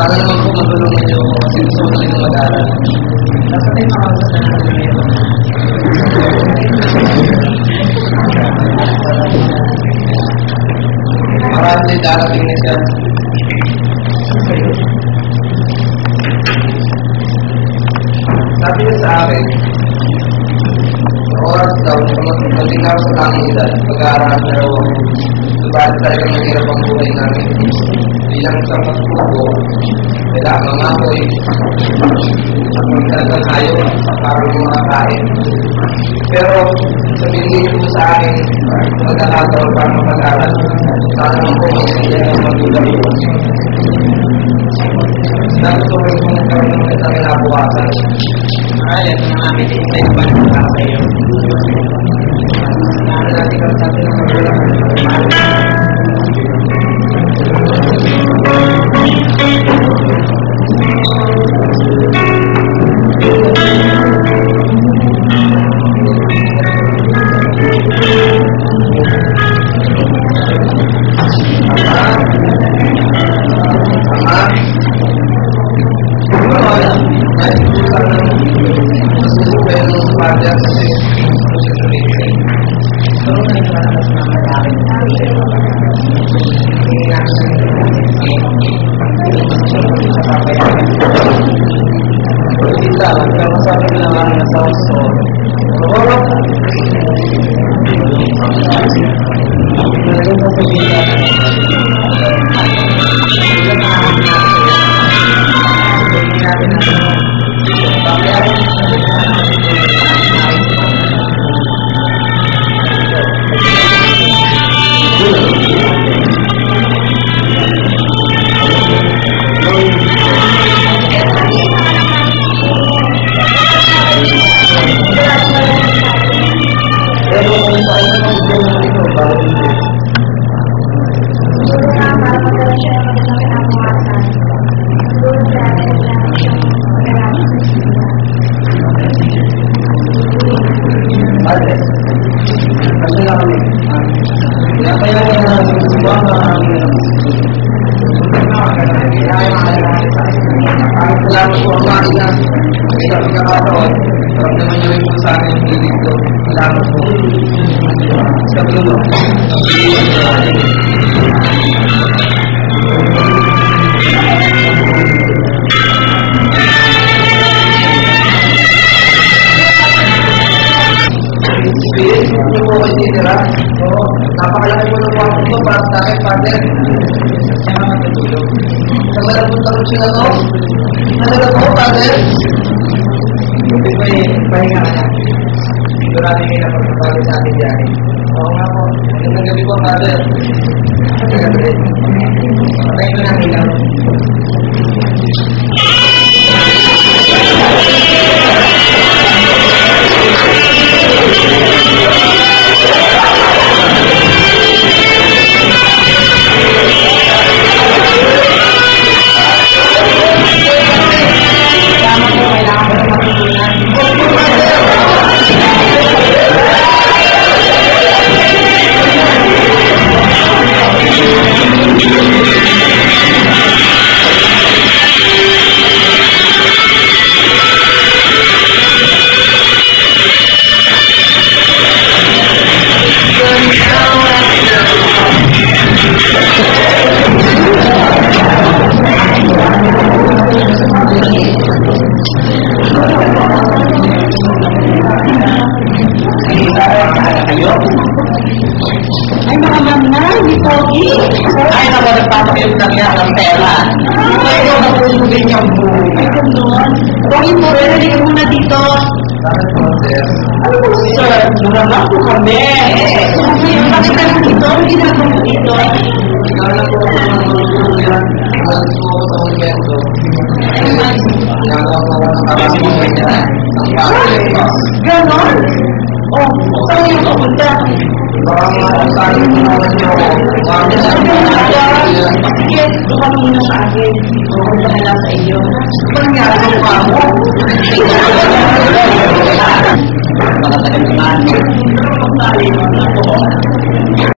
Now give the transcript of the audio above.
Para naman po matulungan nyo kasi gusto ko na rin mag-aaral. Nasa tayo makakasal na natin. Marami darating na siya. Sabi niya sa akin, oras daw, pagdating ako sa tamang edad, mag-aaral na raw ako. Bakit talaga mahirap ang buhay namin? Bilang isang pagpupo, kailangan mangakoy, magdagang ayaw para makakain. Pero sabihin niyo po sa akin, magkakataon para mapag-aral. Sana naman po magsindihan ang magulang po. Gusto ko rin po magkaroon ng isang kinabukasan. Ito na namin din sa iba ng kayo. Sana natin ang sabi ng magulang. Napakalaki mo ng wakot mo para sa akin, Father. Siya ka matutulog. Sa malabot na siya na to? Ano na po, Father? Hindi ko pahinga ka na. Dito natin kayo na pagpapagod sa atin dyan. Oo nga po. Magandang gabi po, Father. Magandang gabi. Patayin ko na ang ilaw. Ay, mga manay, ni Pogi. Ay, naman nagpapakilip lang yan ng pera. Ay, ikaw na pulubin yung buhay. Ay, gano'n. Pogi mo rin, halika muna dito. Bakit po, sir? Ano po, sir? Naraman po kami. Bakit tayo dito? Ang ginagawa mo dito? Ikaw na po ang mga tulungan. Alas po ako sa universo. Ginagawa po ako ng parang buhay niya. Ang bakit po. Ganon? Oh, saan yung papunta? Baka nga tayo tunawan niyo ako. Bakit sa Sige, doon ka muna sa akin. Huwag bahala sa iyo. Ano nangyari ng mukha mo? Mga tagal naman. Pagkali mo na po.